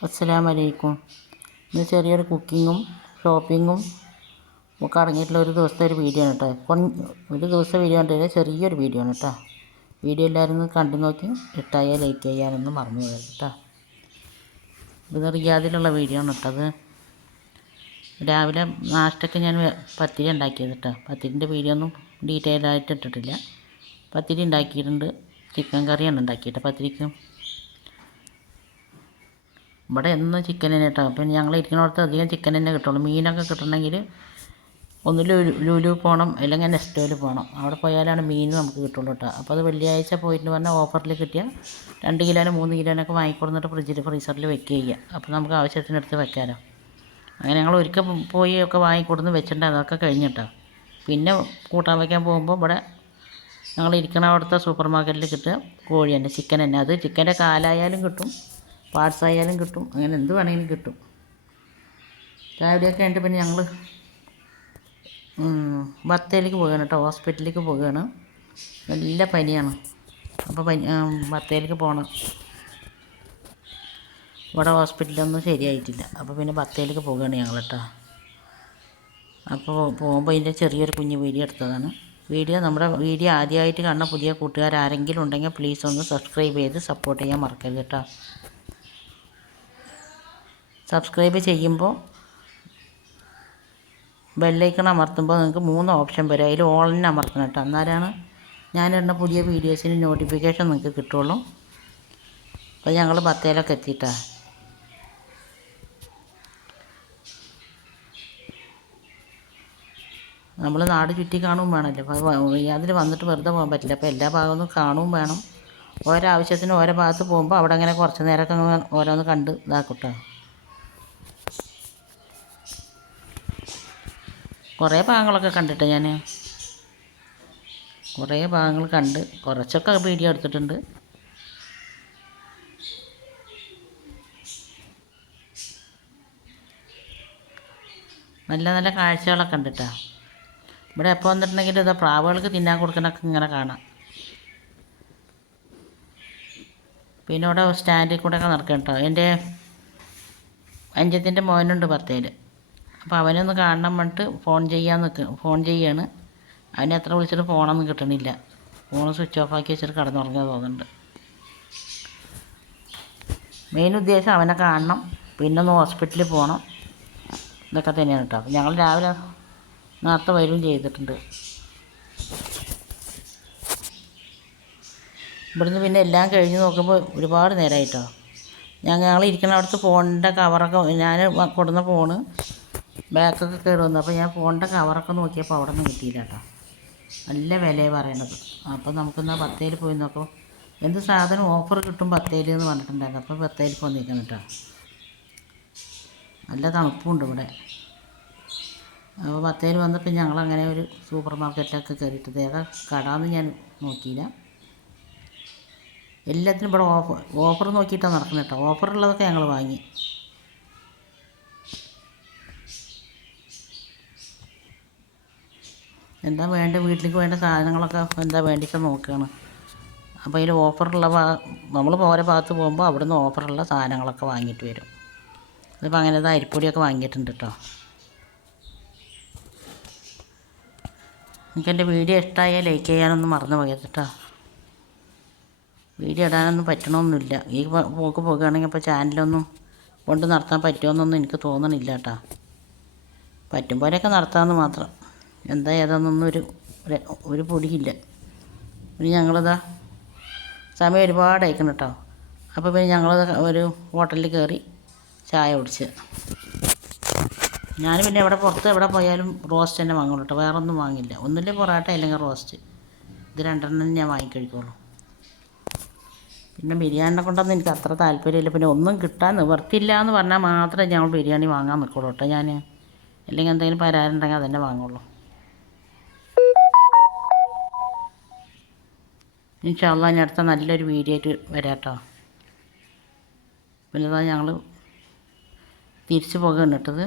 അസ്സലാമലൈക്കും. ഇന്ന് ചെറിയൊരു കുക്കിങ്ങും ഷോപ്പിങ്ങും ഒക്കെ അടങ്ങിയിട്ടുള്ള ഒരു ദിവസത്തെ ഒരു വീഡിയോ ആണ് കേട്ടോ കൊൻ- ഒരു ദിവസത്തെ വീഡിയോ കണ്ടില്ല ചെറിയൊരു വീഡിയോ ആണ് കേട്ടോ വീഡിയോ എല്ലാവരും കണ്ടു നോക്കി ഇട്ടായാൽ ലൈക്ക് ചെയ്യാനൊന്നും മറന്നു പോയത് കേട്ടോ ഇത് റിയാദിലുള്ള വീഡിയോ ആണ് കേട്ടോ അത് രാവിലെ നാഷ്ടക്ക് ഞാൻ പത്തിരി ഉണ്ടാക്കിയത് കേട്ടോ പത്തിരിന്റെ വീഡിയോ ഒന്നും ഡീറ്റെയിൽ ആയിട്ട് ഇട്ടിട്ടില്ല. പത്തിരി ഉണ്ടാക്കിയിട്ടുണ്ട്. ചിക്കൻ കറിയാണ് ഉണ്ടാക്കിയിട്ട് പത്തിരിക്ക്. ഇവിടെ എന്നും ചിക്കൻ തന്നെ കേട്ടോ. പിന്നെ ഞങ്ങൾ ഇരിക്കുന്നിടത്ത് അധികം ചിക്കൻ തന്നെ കിട്ടുള്ളൂ. മീനൊക്കെ കിട്ടണമെങ്കിൽ ഒന്ന് ലുലു ലുലു പോകണം അല്ലെങ്കിൽ നെസ്റ്റോയിൽ പോകണം അവിടെ പോയാലാണ് മീൻ നമുക്ക് കിട്ടുള്ളൂ കേട്ടോ. അപ്പോൾ അത് വെള്ളിയാഴ്ച പോയിട്ട് പറഞ്ഞാൽ ഓഫറിൽ കിട്ടിയാൽ രണ്ട് കിലോനും മൂന്ന് കിലോനൊക്കെ വാങ്ങിക്കൊടുന്നിട്ട് ഫ്രിഡ്ജിൽ ഫ്രീസറിൽ വെക്കുക ചെയ്യുക അപ്പോൾ നമുക്ക് ആവശ്യത്തിനെടുത്ത് വെക്കാമല്ലോ അങ്ങനെ ഞങ്ങൾ ഒരിക്കൽ പോയി ഒക്കെ വാങ്ങിക്കൊടുന്ന് വെച്ചിട്ടുണ്ട്. അതൊക്കെ കഴിഞ്ഞിട്ടോ പിന്നെ കൂട്ടാൻ വയ്ക്കാൻ പോകുമ്പോൾ ഇവിടെ ഞങ്ങൾ ഇരിക്കണ അവിടുത്തെ സൂപ്പർ മാർക്കറ്റിൽ കിട്ടുക കോഴി തന്നെ ചിക്കൻ തന്നെ. അത് ചിക്കന്റെ കാലായാലും കിട്ടും. പാർട്സ് ആയാലും കിട്ടും. അങ്ങനെ എന്ത് വേണമെങ്കിലും കിട്ടും. രാവിലെയൊക്കെ കഴിഞ്ഞിട്ട് പിന്നെ ഞങ്ങൾ ബത്തേലേക്ക് പോകുകയാണ് കേട്ടോ. ഹോസ്പിറ്റലിലേക്ക് പോവുകയാണ്. നല്ല പനിയാണ്. അപ്പോൾ പനി ബത്തേലേക്ക് പോകണം ഇവിടെ ഹോസ്പിറ്റലൊന്നും ശരിയായിട്ടില്ല. അപ്പോൾ പിന്നെ ബത്തേലേക്ക് പോവുകയാണ് ഞങ്ങൾ കേട്ടോ. അപ്പോൾ പോകുമ്പോൾ ഇതിന്റെ ചെറിയൊരു കുഞ്ഞു വീഡിയോ എടുത്തതാണ്. വീഡിയോ നമ്മുടെ വീഡിയോ ആദ്യമായിട്ട് കാണുന്ന പുതിയ കൂട്ടുകാർ ആരെങ്കിലും ഉണ്ടെങ്കിൽ പ്ലീസ് ഒന്ന് സബ്സ്ക്രൈബ് ചെയ്ത് സപ്പോർട്ട് ചെയ്യാൻ മറക്കരുത് കേട്ടോ. സബ്സ്ക്രൈബ് ചെയ്യുമ്പോൾ ബെല്ലൈക്കൺ അമർത്തുമ്പോൾ നിങ്ങൾക്ക് മൂന്ന് ഓപ്ഷൻ വരും. അതിൽ ഓളിനെ അമർത്തണം കേട്ടോ. എന്നാലാണ് ഞാനിടുന്ന പുതിയ വീഡിയോസിന് നോട്ടിഫിക്കേഷൻ നിങ്ങൾക്ക് കിട്ടുള്ളൂ. അപ്പോൾ ഞങ്ങൾ ബത്തേലൊക്കെ എത്തിയിട്ടാണ് നമ്മൾ നാട് ചുറ്റി കാണുകയും വേണമല്ലോ. അപ്പോൾ അതിൽ വന്നിട്ട് വെറുതെ പോകാൻ പറ്റില്ല. അപ്പോൾ എല്ലാ ഭാഗവും കാണുകയും വേണം. ഓരോ ആവശ്യത്തിന് ഓരോ ഭാഗത്ത് പോകുമ്പോൾ അവിടെ അങ്ങനെ കുറച്ച് നേരമൊക്കെ ഓരോന്ന് കണ്ട് ഇതാക്കും കുറേ ഭാഗങ്ങളൊക്കെ കണ്ടിട്ട് ഞാൻ കുറേ ഭാഗങ്ങൾ കണ്ട് കുറച്ചൊക്കെ വീഡിയോ എടുത്തിട്ടുണ്ട്. നല്ല നല്ല കാഴ്ചകളൊക്കെ കണ്ടിട്ടാ. ഇവിടെ എപ്പോൾ വന്നിട്ടുണ്ടെങ്കിൽ ഇതാ പ്രാവുകൾക്ക് തിന്നാൻ കൊടുക്കുന്നൊക്കെ ഇങ്ങനെ കാണാം. പിന്നെ ഇവിടെ സ്റ്റാൻഡിൽ കൂടെ ഒക്കെ നടക്കണം കേട്ടോ. എന്റെ അഞ്ചത്തിന്റെ മോനുണ്ട് ബത്തേൽ അപ്പോൾ അവനൊന്ന് കാണണം പറഞ്ഞിട്ട് ഫോൺ ചെയ്യാൻ നിൽക്ക് ഫോൺ ചെയ്യാണ്. അവനെ എത്ര വിളിച്ചിട്ട് ഫോണൊന്നും കിട്ടണില്ല. ഫോൺ സ്വിച്ച് ഓഫ് ആക്കി വെച്ചിട്ട് കിടന്നുറങ്ങിയത് തോന്നുന്നുണ്ട്. മെയിൻ ഉദ്ദേശം അവനെ കാണണം. പിന്നെ ഒന്ന് ഹോസ്പിറ്റലിൽ പോകണം ഇതൊക്കെ തന്നെയാണ് കേട്ടോ ഞങ്ങൾ രാവിലെ നേരത്തെ വരും ചെയ്തിട്ടുണ്ട്. ഇവിടുന്ന് പിന്നെ എല്ലാം കഴിഞ്ഞ് നോക്കുമ്പോൾ ഒരുപാട് നേരമായിട്ടോ ഞങ്ങൾ ഇരിക്കുന്ന അവിടുത്തെ ഫോണിന്റെ കവറൊക്കെ ഞാൻ കൊടുന്ന ഫോണ് ബാക്കൊക്കെ കയറി വന്നു അപ്പോൾ ഞാൻ ഫോണിന്റെ കവറൊക്കെ നോക്കിയപ്പോൾ അവിടെ നിന്ന് കിട്ടിയില്ല കേട്ടോ. നല്ല വിലയെ പറയണത്. അപ്പോൾ നമുക്കിന്ന് പത്തേൽ പോയി നോക്കാം. എന്ത് സാധനം ഓഫർ കിട്ടും പത്തേൽ എന്ന് പറഞ്ഞിട്ടുണ്ടായിരുന്നു. അപ്പോൾ പത്തേൽ പോന്നിരിക്കണം കേട്ടോ. നല്ല തണുപ്പുണ്ട് ഇവിടെ. അപ്പോൾ പത്തേൽ വന്നപ്പോൾ ഞങ്ങൾ അങ്ങനെ ഒരു സൂപ്പർ മാർക്കറ്റിലൊക്കെ കയറിയിട്ട് ഏതാ കടാന്ന് ഞാൻ നോക്കിയില്ല. എല്ലാത്തിനും ഇവിടെ ഓഫർ ഓഫർ നോക്കിയിട്ടാണ് നടക്കുന്നത് കേട്ടോ. ഓഫറുള്ളതൊക്കെ ഞങ്ങൾ വാങ്ങി. എന്താ വേണ്ട? വീട്ടിലേക്ക് വേണ്ട സാധനങ്ങളൊക്കെ എന്താ വേണ്ടിയിട്ട് നോക്കുകയാണ് അപ്പോൾ അതിൽ ഓഫറുള്ള ഭാ നമ്മൾ ഓരോ ഭാഗത്ത് പോകുമ്പോൾ അവിടുന്ന് ഓഫറുള്ള സാധനങ്ങളൊക്കെ വാങ്ങിയിട്ട് വരും. ഇതിപ്പോൾ അങ്ങനെ ഇതാ അരിപ്പൊടിയൊക്കെ വാങ്ങിയിട്ടുണ്ട് കേട്ടോ എനിക്ക് എന്റെ വീഡിയോ ഇഷ്ടമായാൽ ലൈക്ക് ചെയ്യാനൊന്നും മറന്നു പോയത് കേട്ടോ വീഡിയോ ഇടാനൊന്നും പറ്റണമൊന്നുമില്ല ഈ പോക്ക് പോകുകയാണെങ്കിൽ ഇപ്പോൾ ചാനലൊന്നും കൊണ്ട് നടത്താൻ പറ്റുമെന്നൊന്നും എനിക്ക് തോന്നണില്ല കേട്ടോ പറ്റും പോലെയൊക്കെ നടത്താമെന്ന് മാത്രം. എന്താ ഏതാണെന്നൊന്നും ഒരു ഒരു- പൊടിയില്ല. പിന്നെ ഞങ്ങളിതാ സമയം ഒരുപാട് അയക്കണം കേട്ടോ അപ്പോൾ പിന്നെ ഞങ്ങളത് ഒരു ഹോട്ടലിൽ കയറി ചായ കുടിച്ച്. ഞാൻ പിന്നെ എവിടെ പുറത്ത് എവിടെ പോയാലും റോസ്റ്റ് തന്നെ വാങ്ങുള്ളൂ കേട്ടോ വേറെ ഒന്നും വാങ്ങില്ല. ഒന്നുമില്ല പൊറാട്ട അല്ലെങ്കിൽ റോസ്റ്റ്. ഇത് രണ്ടെണ്ണം ഞാൻ വാങ്ങിക്കഴിക്കുള്ളൂ. പിന്നെ ബിരിയാണിനെ കൊണ്ടൊന്നും എനിക്ക് അത്ര താല്പര്യമില്ല. പിന്നെ ഒന്നും കിട്ടാൻ നിവർത്തില്ല എന്ന് പറഞ്ഞാൽ മാത്രമേ ഞങ്ങൾ ബിരിയാണി വാങ്ങാൻ നിൽക്കുള്ളൂ കേട്ടോ ഞാൻ അല്ലെങ്കിൽ എന്തെങ്കിലും പരാതി ഉണ്ടെങ്കിൽ അതന്നെ വാങ്ങുള്ളൂ. ഇൻഷാല്ല ഞാൻ അടുത്ത നല്ലൊരു വീഡിയോ ആയിട്ട് വരാം കേട്ടോ പിന്നെ ഞങ്ങൾ തിരിച്ചു പോകുകയാണ് ഇട്ടത്